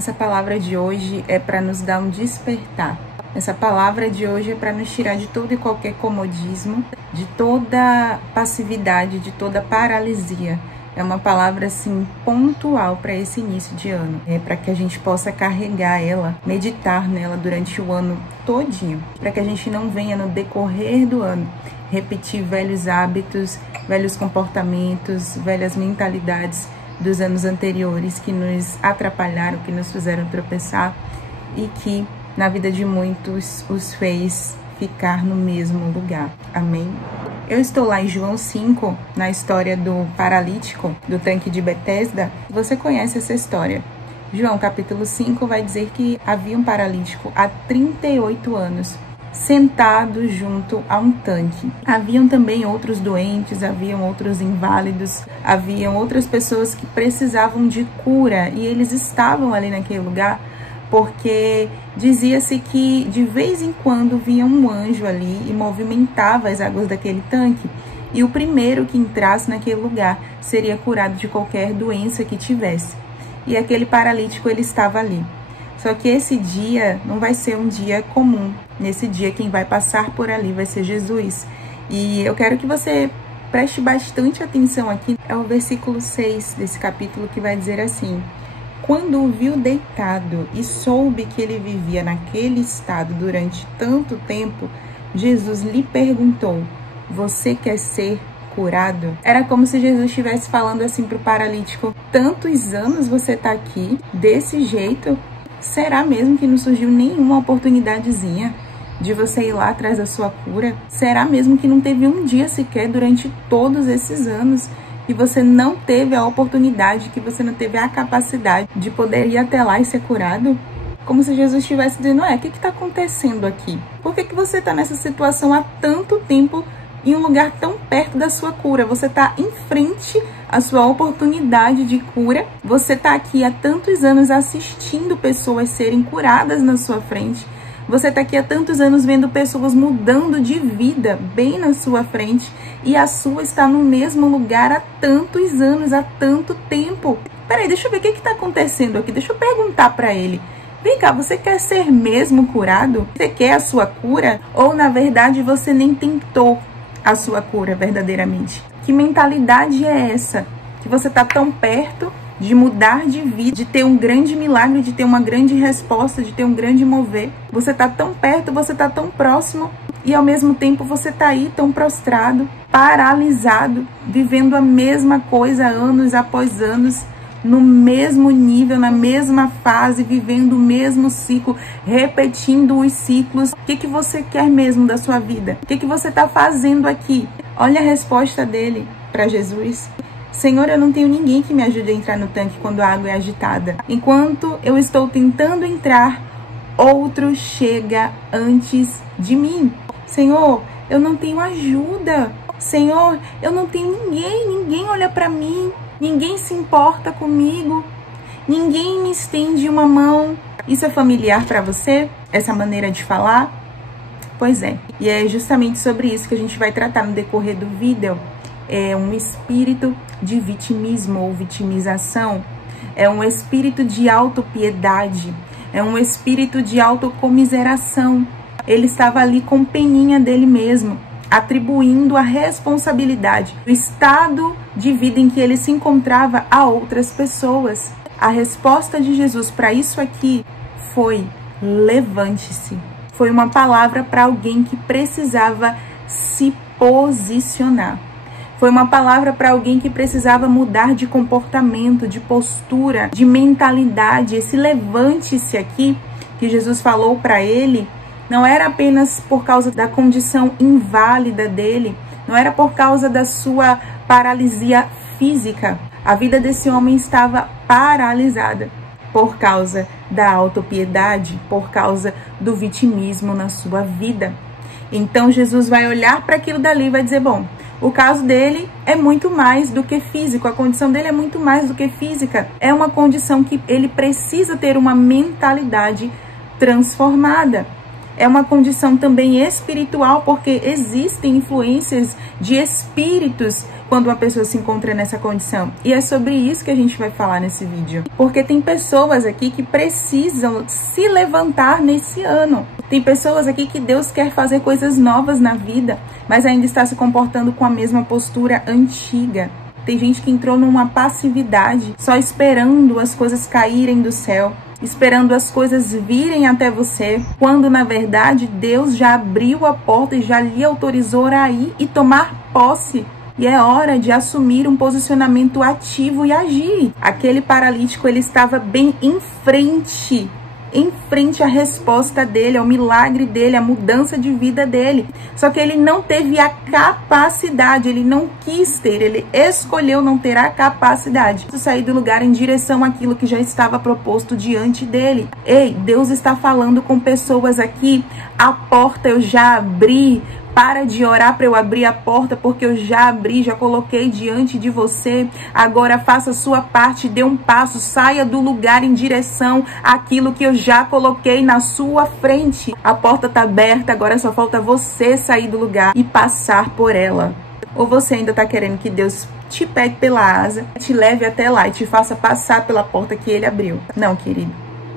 Essa palavra de hoje é para nos dar um despertar. Essa palavra de hoje é para nos tirar de todo e qualquer comodismo, de toda passividade, de toda paralisia. É uma palavra assim pontual para esse início de ano. É para que a gente possa carregar ela, meditar nela durante o ano todinho, para que a gente não venha no decorrer do ano repetir velhos hábitos, velhos comportamentos, velhas mentalidades dos anos anteriores que nos atrapalharam, que nos fizeram tropeçar e que na vida de muitos os fez ficar no mesmo lugar. Amém? Eu estou lá em João 5, na história do paralítico do tanque de Betesda. Você conhece essa história. João capítulo 5 vai dizer que havia um paralítico há 38 anos, sentado junto a um tanque. Haviam também outros doentes, haviam outros inválidos, haviam outras pessoas que precisavam de cura e eles estavam ali naquele lugar porque dizia-se que de vez em quando via um anjo ali e movimentava as águas daquele tanque e o primeiro que entrasse naquele lugar seria curado de qualquer doença que tivesse. E aquele paralítico ele estava ali. Só que esse dia não vai ser um dia comum. Nesse dia quem vai passar por ali vai ser Jesus. E eu quero que você preste bastante atenção aqui. É o versículo 6 desse capítulo que vai dizer assim: quando o viu deitado e soube que ele vivia naquele estado durante tanto tempo, Jesus lhe perguntou: você quer ser curado? Era como se Jesus estivesse falando assim para o paralítico: tantos anos você está aqui, desse jeito? Será mesmo que não surgiu nenhuma oportunidadezinha de você ir lá atrás da sua cura? Será mesmo que não teve um dia sequer durante todos esses anos que você não teve a oportunidade, que você não teve a capacidade de poder ir até lá e ser curado? Como se Jesus estivesse dizendo: o que está acontecendo aqui? Por que você está nessa situação há tanto tempo em um lugar tão perto da sua cura? Você está em frente à sua oportunidade de cura. Você está aqui há tantos anos assistindo pessoas serem curadas na sua frente. Você está aqui há tantos anos vendo pessoas mudando de vida bem na sua frente e a sua está no mesmo lugar há tantos anos, há tanto tempo. Peraí, deixa eu ver o que está acontecendo aqui. Deixa eu perguntar para ele. Vem cá, você quer ser mesmo curado? Você quer a sua cura? Ou, na verdade, você nem tentou a sua cura verdadeiramente? Que mentalidade é essa? Que você está tão perto de mudar de vida, de ter um grande milagre, de ter uma grande resposta, de ter um grande mover. Você está tão perto, você está tão próximo e ao mesmo tempo você está aí tão prostrado, paralisado, vivendo a mesma coisa anos após anos, no mesmo nível, na mesma fase, vivendo o mesmo ciclo, repetindo os ciclos. O que você quer mesmo da sua vida? O que você está fazendo aqui? Olha a resposta dele para Jesus: Senhor, eu não tenho ninguém que me ajude a entrar no tanque quando a água é agitada. Enquanto eu estou tentando entrar, outro chega antes de mim. Senhor, eu não tenho ajuda. Senhor, eu não tenho ninguém olha para mim. Ninguém se importa comigo. Ninguém me estende uma mão. Isso é familiar para você? Essa maneira de falar? Pois é. E é justamente sobre isso que a gente vai tratar no decorrer do vídeo. É um espírito de vitimismo ou vitimização, é um espírito de autopiedade, é um espírito de autocomiseração. Ele estava ali com peninha dele mesmo, atribuindo a responsabilidade do estado de vida em que ele se encontrava a outras pessoas. A resposta de Jesus para isso aqui foi: levante-se. Foi uma palavra para alguém que precisava se posicionar. Foi uma palavra para alguém que precisava mudar de comportamento, de postura, de mentalidade. Esse levante-se aqui que Jesus falou para ele não era apenas por causa da condição inválida dele, não era por causa da sua paralisia física. A vida desse homem estava paralisada por causa da autopiedade, por causa do vitimismo na sua vida. Então Jesus vai olhar para aquilo dali e vai dizer: bom, o caso dele é muito mais do que físico, a condição dele é muito mais do que física. É uma condição que ele precisa ter uma mentalidade transformada. É uma condição também espiritual, porque existem influências de espíritos quando uma pessoa se encontra nessa condição. E é sobre isso que a gente vai falar nesse vídeo. Porque tem pessoas aqui que precisam se levantar nesse ano. Tem pessoas aqui que Deus quer fazer coisas novas na vida, mas ainda está se comportando com a mesma postura antiga. Tem gente que entrou numa passividade, só esperando as coisas caírem do céu, esperando as coisas virem até você, quando na verdade Deus já abriu a porta e já lhe autorizou a ir e tomar posse. E é hora de assumir um posicionamento ativo e agir. Aquele paralítico, ele estava bem em frente à resposta dele, ao milagre dele, à mudança de vida dele. Só que ele não teve a capacidade, ele não quis ter, ele escolheu não ter a capacidade de sair do lugar em direção àquilo que já estava proposto diante dele. Ei, Deus está falando com pessoas aqui, a porta eu já abri. Para de orar para eu abrir a porta, porque eu já abri, já coloquei diante de você. Agora faça a sua parte, dê um passo, saia do lugar em direção àquilo que eu já coloquei na sua frente. A porta está aberta, agora só falta você sair do lugar e passar por ela. Ou você ainda está querendo que Deus te pegue pela asa, te leve até lá e te faça passar pela porta que Ele abriu? Não, querido.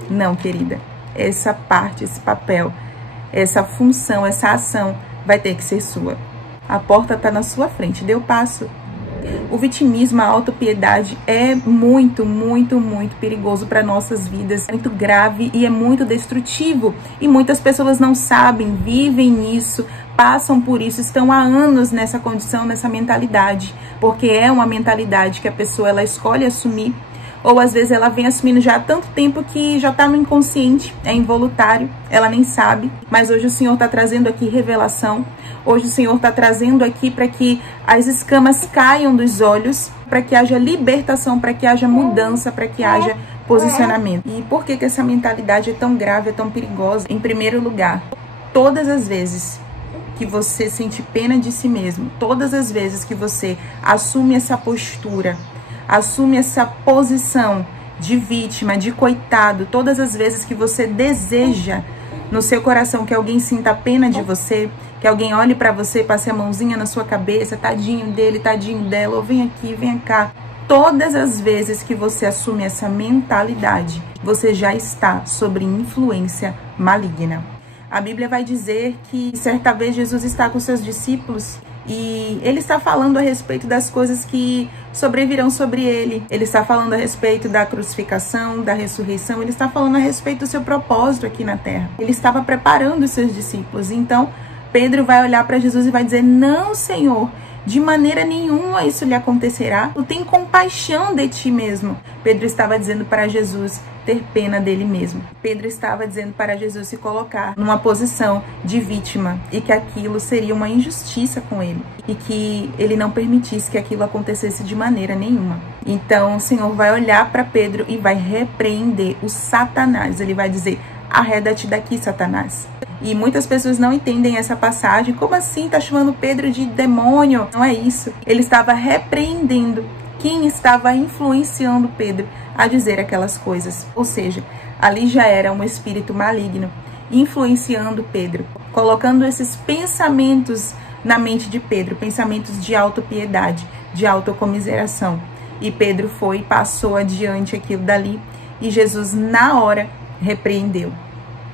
Não, querida. Essa parte, esse papel, essa função, essa ação vai ter que ser sua. A porta está na sua frente, dê o passo. O vitimismo, a autopiedade é muito perigoso para nossas vidas. É muito grave e é muito destrutivo. E muitas pessoas não sabem, vivem nisso, passam por isso, estão há anos nessa condição, nessa mentalidade. Porque é uma mentalidade que a pessoa ela escolhe assumir. Ou às vezes ela vem assumindo já há tanto tempo que já está no inconsciente, é involuntário, ela nem sabe. Mas hoje o Senhor está trazendo aqui revelação. Hoje o Senhor está trazendo aqui para que as escamas caiam dos olhos, para que haja libertação, para que haja mudança, para que haja posicionamento. E por que essa mentalidade é tão grave, é tão perigosa? Em primeiro lugar, todas as vezes que você sente pena de si mesmo, todas as vezes que você assume essa postura, assume essa posição de vítima, de coitado, todas as vezes que você deseja no seu coração que alguém sinta pena de você, que alguém olhe para você, passe a mãozinha na sua cabeça, tadinho dele, tadinho dela, ou vem aqui, vem cá. Todas as vezes que você assume essa mentalidade, você já está sobre influência maligna. A Bíblia vai dizer que certa vez Jesus está com seus discípulos e ele está falando a respeito das coisas que sobrevirão sobre ele. Ele está falando a respeito da crucificação, da ressurreição. Ele está falando a respeito do seu propósito aqui na terra. Ele estava preparando os seus discípulos. Então, Pedro vai olhar para Jesus e vai dizer: não, Senhor, de maneira nenhuma isso lhe acontecerá. Tu tem compaixão de ti mesmo. Pedro estava dizendo para Jesus ter pena dele mesmo. Pedro estava dizendo para Jesus se colocar numa posição de vítima e que aquilo seria uma injustiça com ele e que ele não permitisse que aquilo acontecesse de maneira nenhuma. Então o Senhor vai olhar para Pedro e vai repreender o Satanás. Ele vai dizer: arreda-te daqui, Satanás. E muitas pessoas não entendem essa passagem. Como assim? Tá chamando Pedro de demônio? Não é isso. Ele estava repreendendo quem estava influenciando Pedro a dizer aquelas coisas. Ou seja, ali já era um espírito maligno influenciando Pedro, colocando esses pensamentos na mente de Pedro, pensamentos de autopiedade, de autocomiseração. E Pedro foi e passou adiante aquilo dali e Jesus na hora repreendeu.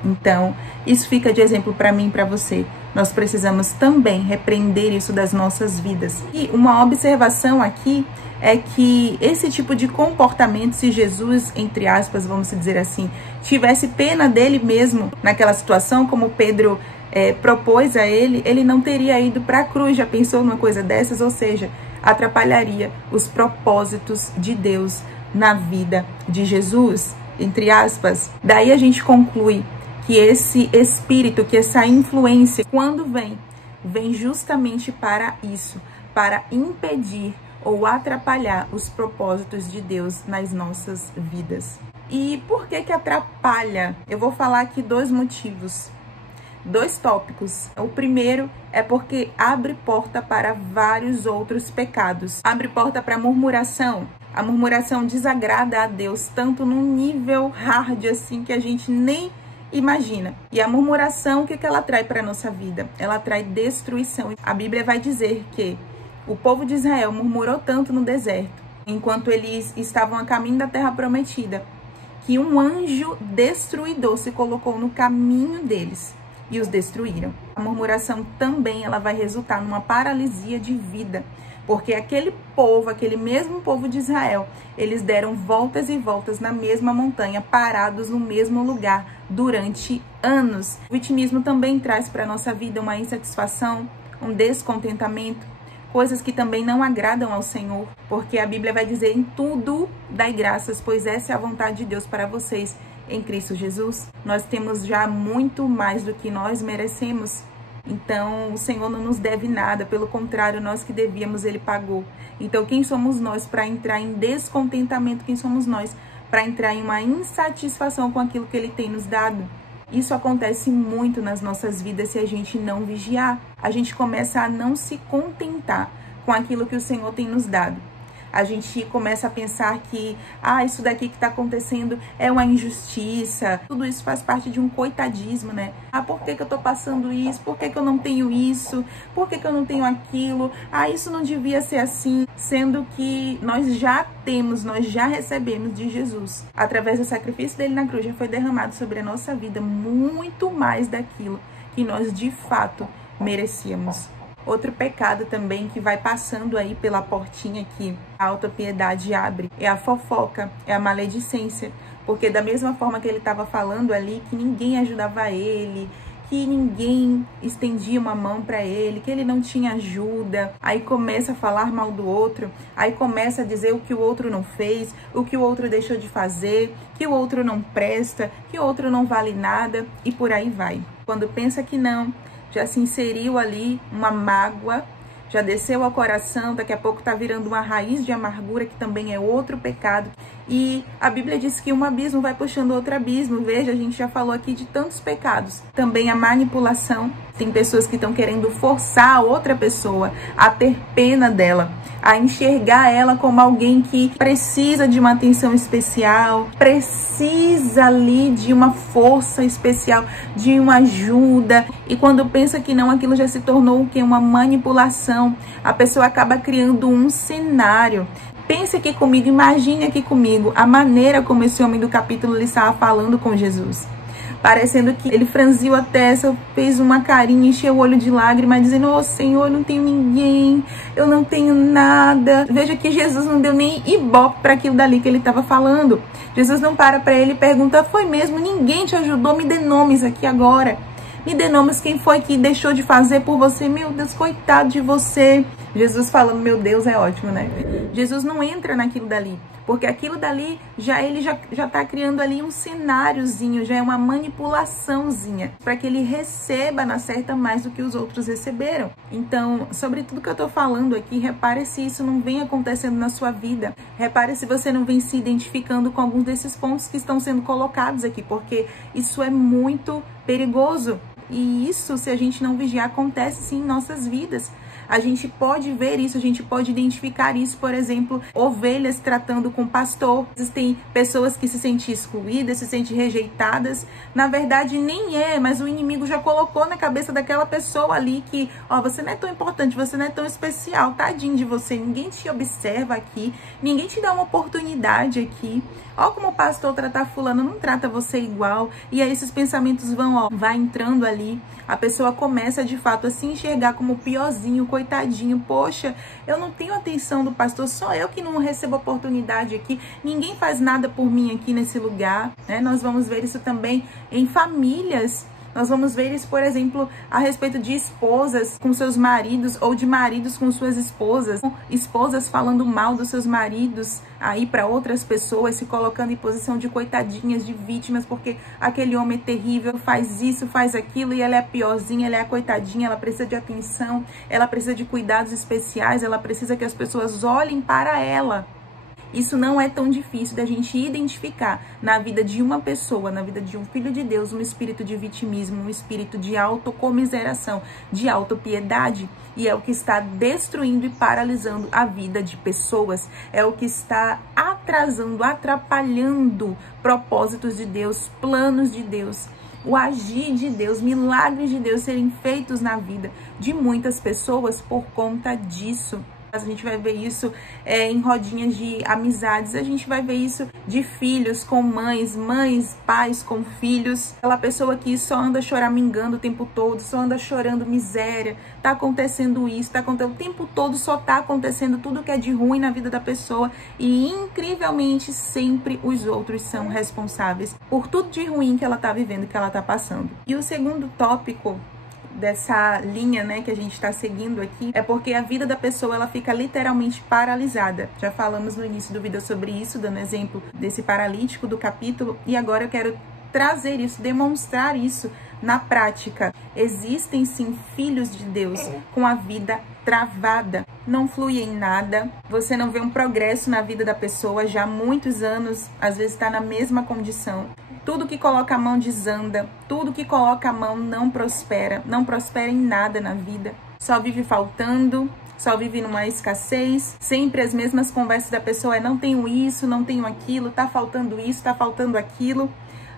Então, isso fica de exemplo para mim e para você. Nós precisamos também repreender isso das nossas vidas. E uma observação aqui é que esse tipo de comportamento, se Jesus, entre aspas, vamos dizer assim, tivesse pena dele mesmo naquela situação, como Pedro propôs a ele, ele não teria ido para a cruz. Já pensou numa coisa dessas? Ou seja, atrapalharia os propósitos de Deus na vida de Jesus, entre aspas. Daí a gente conclui que esse espírito, que essa influência, quando vem justamente para isso, para impedir ou atrapalhar os propósitos de Deus nas nossas vidas. E por que atrapalha? Eu vou falar aqui 2 motivos, 2 tópicos. O primeiro é porque abre porta para vários outros pecados. Abre porta para murmuração. A murmuração desagrada a Deus, tanto num nível hard assim que a gente nem imagina. E a murmuração, o que ela traz para a nossa vida? Ela traz destruição. A Bíblia vai dizer que O povo de Israel murmurou tanto no deserto, enquanto eles estavam a caminho da terra prometida, que um anjo destruidor se colocou no caminho deles e os destruíram. A murmuração também ela vai resultar numa paralisia de vida, porque aquele mesmo povo de Israel, eles deram voltas e voltas na mesma montanha, parados no mesmo lugar durante anos. O vitimismo também traz para a nossa vida uma insatisfação, um descontentamento, coisas que também não agradam ao Senhor, porque a Bíblia vai dizer: em tudo dai graças, pois essa é a vontade de Deus para vocês em Cristo Jesus. Nós temos já muito mais do que nós merecemos. Então, o Senhor não nos deve nada, pelo contrário, nós que devíamos, Ele pagou. Então, quem somos nós para entrar em descontentamento? Quem somos nós para entrar em uma insatisfação com aquilo que Ele tem nos dado? Isso acontece muito nas nossas vidas se a gente não vigiar. A gente começa a não se contentar com aquilo que o Senhor tem nos dado. A gente começa a pensar que, isso daqui que está acontecendo é uma injustiça. Tudo isso faz parte de um coitadismo, né? Por que eu tô passando isso? Por que eu não tenho isso? Por que eu não tenho aquilo? Isso não devia ser assim. Sendo que nós já recebemos de Jesus. Através do sacrifício dele na cruz, já foi derramado sobre a nossa vida muito mais daquilo que nós de fato merecíamos. Outro pecado também que vai passando aí pela portinha que a autopiedade abre é a fofoca, é a maledicência. Porque da mesma forma que ele estava falando ali, que ninguém ajudava ele, que ninguém estendia uma mão para ele, que ele não tinha ajuda, aí começa a falar mal do outro, aí começa a dizer o que o outro não fez, o que o outro deixou de fazer, que o outro não presta, que o outro não vale nada, e por aí vai. Quando pensa que não, já se inseriu ali uma mágoa, já desceu ao coração, daqui a pouco está virando uma raiz de amargura, que também é outro pecado. E a Bíblia diz que um abismo vai puxando outro abismo. Veja, a gente já falou aqui de tantos pecados. Também a manipulação. Tem pessoas que estão querendo forçar a outra pessoa a ter pena dela, a enxergar ela como alguém que precisa de uma atenção especial, precisa ali de uma força especial, de uma ajuda. E quando pensa que não, aquilo já se tornou o quê? Uma manipulação. A pessoa acaba criando um cenário. Pense aqui comigo, imagine aqui comigo a maneira como esse homem do capítulo ele estava falando com Jesus. Parecendo que ele franziu a testa, fez uma carinha, encheu o olho de lágrimas, dizendo: "Oh, Senhor, eu não tenho ninguém, eu não tenho nada." Veja que Jesus não deu nem ibope para aquilo dali que ele estava falando. Jesus não para ele e pergunta: "Foi mesmo? Ninguém te ajudou? Me dê nomes aqui agora. Me dê nomes, quem foi que deixou de fazer por você? Meu Deus, coitado de você." Jesus falando, meu Deus, é ótimo, né? Jesus não entra naquilo dali, porque aquilo dali, ele já tá criando ali um cenáriozinho, já é uma manipulaçãozinha, para que ele receba na certa mais do que os outros receberam. Então, sobre tudo que eu tô falando aqui, repare se isso não vem acontecendo na sua vida. Repare se você não vem se identificando com alguns desses pontos que estão sendo colocados aqui, porque isso é muito perigoso. E isso, se a gente não vigiar, acontece sim em nossas vidas. A gente pode ver isso, a gente pode identificar isso, por exemplo, ovelhas tratando com pastor. Existem pessoas que se sentem excluídas, se sentem rejeitadas. Na verdade, nem é, mas o inimigo já colocou na cabeça daquela pessoa ali que, você não é tão importante, você não é tão especial, tadinho de você, ninguém te observa aqui, ninguém te dá uma oportunidade aqui. Como o pastor trata fulano, não trata você igual. E aí esses pensamentos vai entrando ali. A pessoa começa de fato a se enxergar como piorzinho, coitadinho. Poxa, eu não tenho atenção do pastor, só eu que não recebo oportunidade aqui. Ninguém faz nada por mim aqui nesse lugar, né? Nós vamos ver isso também em famílias. Nós vamos ver isso, por exemplo, a respeito de esposas com seus maridos ou de maridos com suas esposas. Esposas falando mal dos seus maridos aí para outras pessoas, se colocando em posição de coitadinhas, de vítimas, porque aquele homem é terrível, faz isso, faz aquilo, e ela é a piorzinha, ela é a coitadinha, ela precisa de atenção, ela precisa de cuidados especiais, ela precisa que as pessoas olhem para ela. Isso não é tão difícil da gente identificar na vida de uma pessoa, na vida de um filho de Deus, um espírito de vitimismo, um espírito de autocomiseração, de autopiedade. E é o que está destruindo e paralisando a vida de pessoas. É o que está atrasando, atrapalhando propósitos de Deus, planos de Deus, o agir de Deus, milagres de Deus serem feitos na vida de muitas pessoas por conta disso. A gente vai ver isso em rodinhas de amizades, a gente vai ver isso de filhos com mães, pais com filhos. Aquela pessoa que só anda choramingando o tempo todo, só anda chorando miséria, tá acontecendo isso, tá acontecendo o tempo todo, só tá acontecendo tudo que é de ruim na vida da pessoa e incrivelmente sempre os outros são responsáveis por tudo de ruim que ela tá vivendo, que ela tá passando. E o segundo tópico dessa linha, né, que a gente está seguindo aqui, é porque a vida da pessoa, ela fica literalmente paralisada. Já falamos no início do vídeo sobre isso, dando exemplo desse paralítico do capítulo, e agora eu quero trazer isso, demonstrar isso na prática. Existem sim filhos de Deus com a vida travada, não flui em nada, você não vê um progresso na vida da pessoa já há muitos anos, às vezes está na mesma condição. Tudo que coloca a mão desanda, tudo que coloca a mão não prospera em nada na vida. Só vive faltando, só vive numa escassez. Sempre as mesmas conversas da pessoa não tenho isso, não tenho aquilo, tá faltando isso, tá faltando aquilo.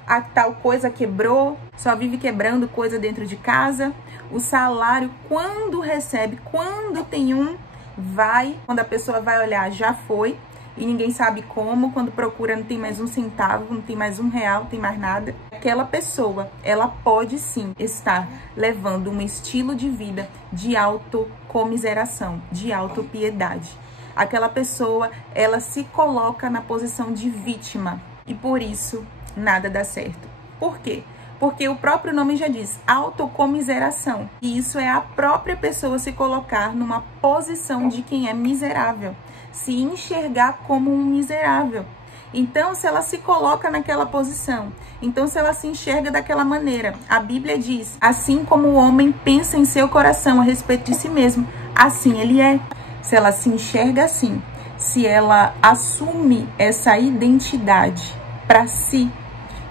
A tal coisa quebrou, só vive quebrando coisa dentro de casa. O salário, quando recebe, quando tem vai. Quando a pessoa vai olhar, já foi. E ninguém sabe como, quando procura não tem mais um centavo, não tem mais R$1, não tem mais nada. Aquela pessoa, ela pode sim estar levando um estilo de vida de autocomiseração, de autopiedade. Aquela pessoa, ela se coloca na posição de vítima e por isso nada dá certo. Por quê? Porque o próprio nome já diz, autocomiseração. E isso é a própria pessoa se colocar numa posição de quem é miserável. Se enxergar como um miserável. Então, se ela se coloca naquela posição, então se ela se enxerga daquela maneira, a Bíblia diz, assim como o homem pensa em seu coração a respeito de si mesmo, assim ele é. Se ela se enxerga assim, se ela assume essa identidade para si,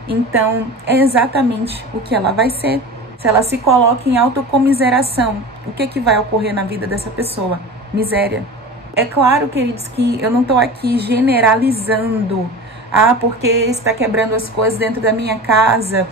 então é exatamente o que ela vai ser. Se ela se coloca em autocomiseração, o que vai ocorrer na vida dessa pessoa? Miséria. É claro, queridos, que eu não estou aqui generalizando. Porque está quebrando as coisas dentro da minha casa.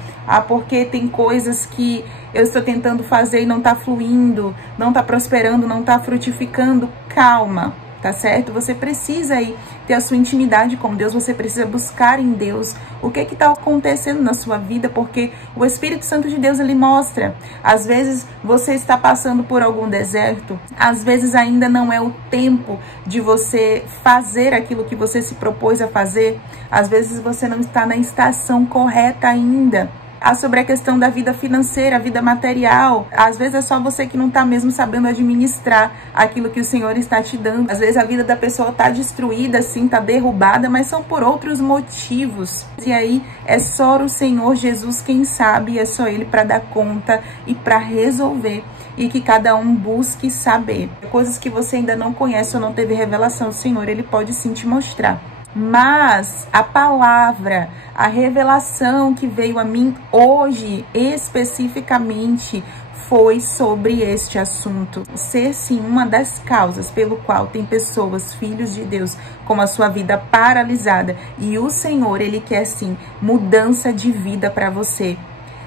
Porque tem coisas que eu estou tentando fazer e não está fluindo, não está prosperando, não está frutificando. Calma, tá certo? Você precisa aí ter a sua intimidade com Deus, você precisa buscar em Deus o que está acontecendo na sua vida, porque o Espírito Santo de Deus, ele mostra. Às vezes você está passando por algum deserto, às vezes ainda não é o tempo de você fazer aquilo que você se propôs a fazer, às vezes você não está na estação correta ainda. Sobre a questão da vida financeira, a vida material. Às vezes é só você que não está mesmo sabendo administrar aquilo que o Senhor está te dando. Às vezes a vida da pessoa está destruída, assim, está derrubada, mas são por outros motivos. E aí é só o Senhor Jesus quem sabe, é só Ele para dar conta e para resolver. E que cada um busque saber. Coisas que você ainda não conhece ou não teve revelação do Senhor, Ele pode sim te mostrar. Mas a palavra, a revelação que veio a mim hoje, especificamente, foi sobre este assunto. Ser, sim, uma das causas pelo qual tem pessoas, filhos de Deus, com a sua vida paralisada. E o Senhor, Ele quer, sim, mudança de vida para você.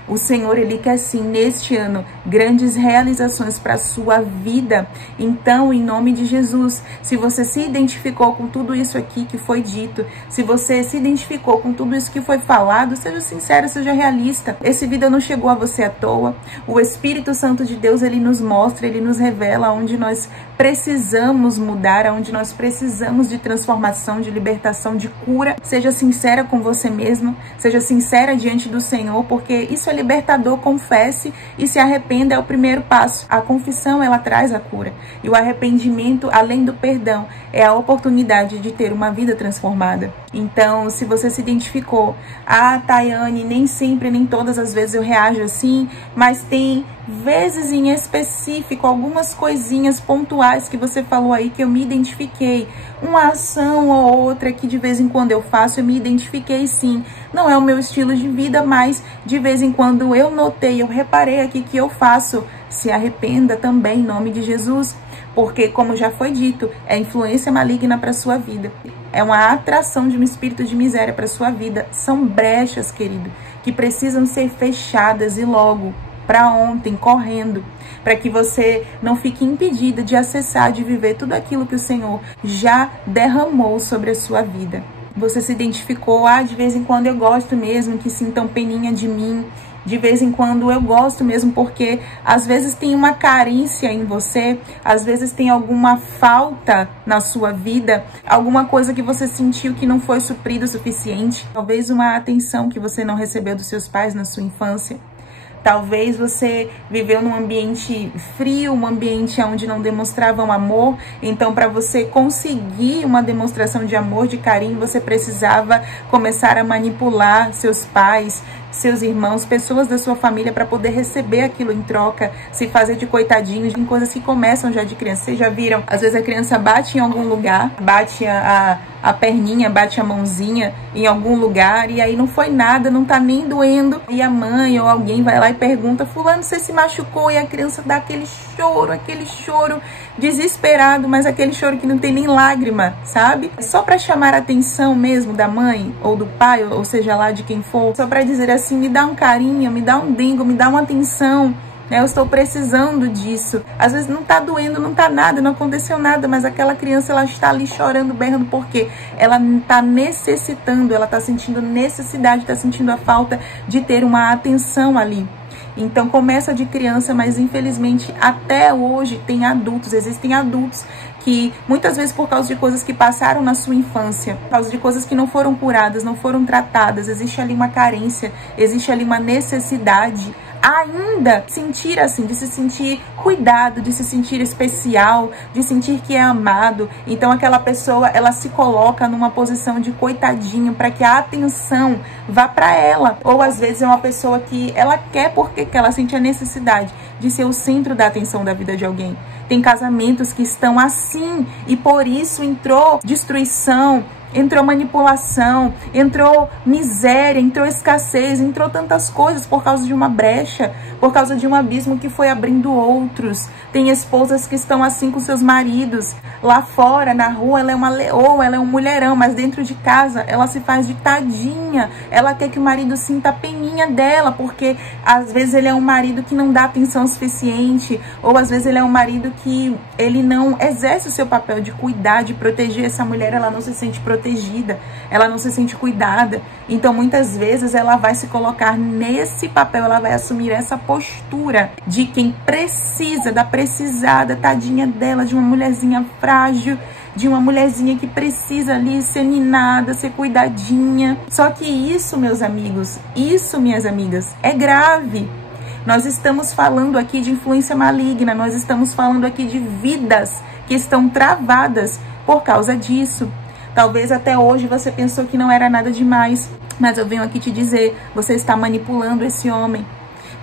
O Senhor, Ele quer sim, neste ano, grandes realizações para a sua vida. Então, em nome de Jesus, se você se identificou com tudo isso aqui que foi dito, se você se identificou com tudo isso que foi falado, seja sincero, seja realista. Esse vídeo não chegou a você à toa. O Espírito Santo de Deus, Ele nos mostra, Ele nos revela onde nós precisamos mudar, onde nós precisamos de transformação, de libertação, de cura. Seja sincera com você mesmo, seja sincera diante do Senhor, porque isso é libertador. Confesse e se arrependa, é o primeiro passo. A confissão, ela traz a cura. E o arrependimento, além do perdão, é a oportunidade de ter uma vida transformada. Então, se você se identificou, Tayane, nem sempre, nem todas as vezes eu reajo assim, mas tem vezes em específico, algumas coisinhas pontuais que você falou aí que eu me identifiquei. Uma ação ou outra que de vez em quando eu faço, eu me identifiquei sim. Não é o meu estilo de vida, mas de vez em quando eu notei, eu reparei aqui que eu faço. Se arrependa também em nome de Jesus, porque como já foi dito, é influência maligna para sua vida. É uma atração de um espírito de miséria para sua vida. São brechas, querido, que precisam ser fechadas e logo, para ontem, correndo, para que você não fique impedida de acessar, de viver tudo aquilo que o Senhor já derramou sobre a sua vida. Você se identificou, de vez em quando eu gosto mesmo que sintam peninha de mim, de vez em quando eu gosto mesmo, porque às vezes tem uma carência em você, às vezes tem alguma falta na sua vida, alguma coisa que você sentiu que não foi suprida o suficiente, talvez uma atenção que você não recebeu dos seus pais na sua infância. Talvez você viveu num ambiente frio, um ambiente onde não demonstravam amor. Então, para você conseguir uma demonstração de amor, de carinho, você precisava começar a manipular seus pais, seus irmãos, pessoas da sua família para poder receber aquilo em troca, se fazer de coitadinhos, em coisas que começam já de criança. Vocês já viram? Às vezes a criança bate em algum lugar, bate a perninha, bate a mãozinha em algum lugar e aí não foi nada, não tá nem doendo. E a mãe ou alguém vai lá e pergunta: fulano, você se machucou? E a criança dá aquele choro desesperado, mas aquele choro que não tem nem lágrima, sabe? Só para chamar a atenção mesmo da mãe ou do pai, ou seja lá de quem for, só para dizer assim: me dá um carinho, me dá um dengo, me dá uma atenção. Eu estou precisando disso. Às vezes não tá doendo, não tá nada, não aconteceu nada, mas aquela criança, ela está ali chorando, berrando, porque ela está necessitando, ela está sentindo necessidade, está sentindo a falta de ter uma atenção ali. Então começa de criança, mas infelizmente até hoje tem adultos, existem adultos que muitas vezes por causa de coisas que passaram na sua infância, por causa de coisas que não foram curadas, não foram tratadas, existe ali uma carência, existe ali uma necessidade ainda sentir assim, de se sentir cuidado, de se sentir especial, de sentir que é amado. Então aquela pessoa, ela se coloca numa posição de coitadinho para que a atenção vá para ela. Ou às vezes é uma pessoa que ela quer porque ela sente a necessidade de ser o centro da atenção da vida de alguém. Tem casamentos que estão assim e por isso entrou destruição, entrou manipulação, entrou miséria, entrou escassez, entrou tantas coisas por causa de uma brecha, por causa de um abismo que foi abrindo outros. Tem esposas que estão assim com seus maridos. Lá fora, na rua, ela é uma leoa, ela é um mulherão, mas dentro de casa ela se faz de tadinha. Ela quer que o marido sinta a peninha dela, porque às vezes ele é um marido que não dá atenção suficiente, ou às vezes ele é um marido que ele não exerce o seu papel de cuidar, de proteger essa mulher, ela não se sente protegida, ela não se sente cuidada. Então muitas vezes ela vai se colocar nesse papel, ela vai assumir essa postura de quem precisa, da precisada, tadinha dela, de uma mulherzinha frágil, de uma mulherzinha que precisa ali ser ninada, ser cuidadinha. Só que isso, meus amigos, isso, minhas amigas, é grave. Nós estamos falando aqui de influência maligna, nós estamos falando aqui de vidas que estão travadas por causa disso. Talvez até hoje você pensou que não era nada demais, mas eu venho aqui te dizer, você está manipulando esse homem.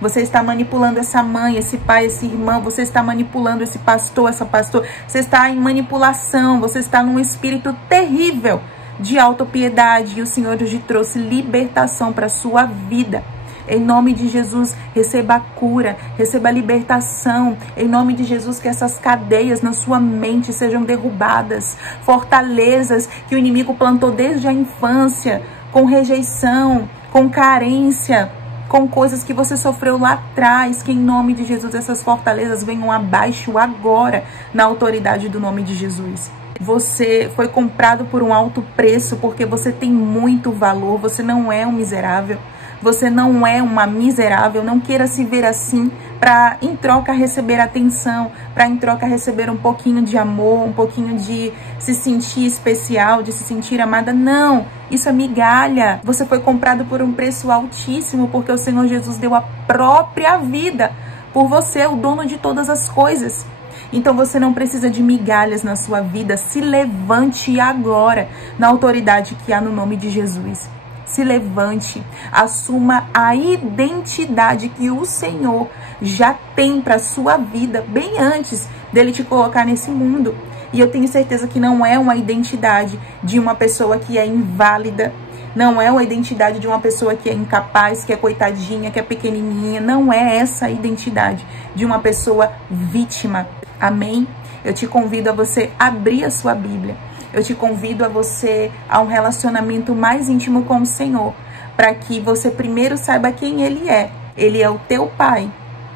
Você está manipulando essa mãe, esse pai, esse irmão, você está manipulando esse pastor, essa pastora. Você está em manipulação, você está num espírito terrível de autopiedade e o Senhor hoje trouxe libertação para a sua vida. Em nome de Jesus, receba a cura, receba a libertação. Em nome de Jesus, que essas cadeias na sua mente sejam derrubadas. Fortalezas que o inimigo plantou desde a infância, com rejeição, com carência, com coisas que você sofreu lá atrás, que em nome de Jesus essas fortalezas venham abaixo agora, na autoridade do nome de Jesus. Você foi comprado por um alto preço, porque você tem muito valor, você não é um miserável. Você não é uma miserável, não queira se ver assim para em troca receber atenção, para em troca receber um pouquinho de amor, um pouquinho de se sentir especial, de se sentir amada. Não, isso é migalha. Você foi comprado por um preço altíssimo, porque o Senhor Jesus deu a própria vida por você, o dono de todas as coisas. Então você não precisa de migalhas na sua vida. Se levante agora na autoridade que há no nome de Jesus. Se levante, assuma a identidade que o Senhor já tem para a sua vida, bem antes dele te colocar nesse mundo. E eu tenho certeza que não é uma identidade de uma pessoa que é inválida, não é uma identidade de uma pessoa que é incapaz, que é coitadinha, que é pequenininha. Não é essa a identidade de uma pessoa vítima. Amém? Eu te convido a você abrir a sua Bíblia. Eu te convido a você a um relacionamento mais íntimo com o Senhor, para que você primeiro saiba quem Ele é. Ele é o teu Pai,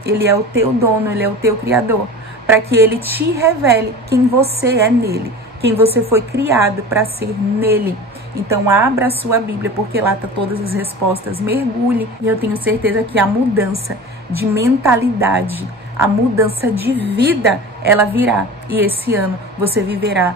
Ele é o teu dono, Ele é o teu Criador, para que Ele te revele quem você é nele, quem você foi criado para ser nele. Então abra a sua Bíblia, porque lá tá todas as respostas, mergulhe, e eu tenho certeza que a mudança de mentalidade, a mudança de vida, ela virá. E esse ano você viverá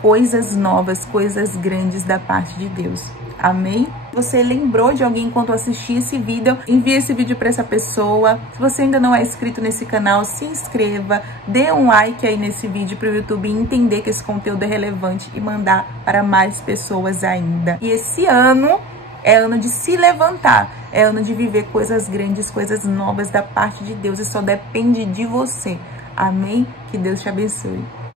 coisas novas, coisas grandes da parte de Deus. Amém? Você lembrou de alguém enquanto assistia esse vídeo? Envie esse vídeo para essa pessoa. Se você ainda não é inscrito nesse canal, se inscreva, dê um like aí nesse vídeo para o YouTube entender que esse conteúdo é relevante e mandar para mais pessoas ainda. E esse ano é ano de se levantar, é ano de viver coisas grandes, coisas novas da parte de Deus, e só depende de você. Amém? Que Deus te abençoe.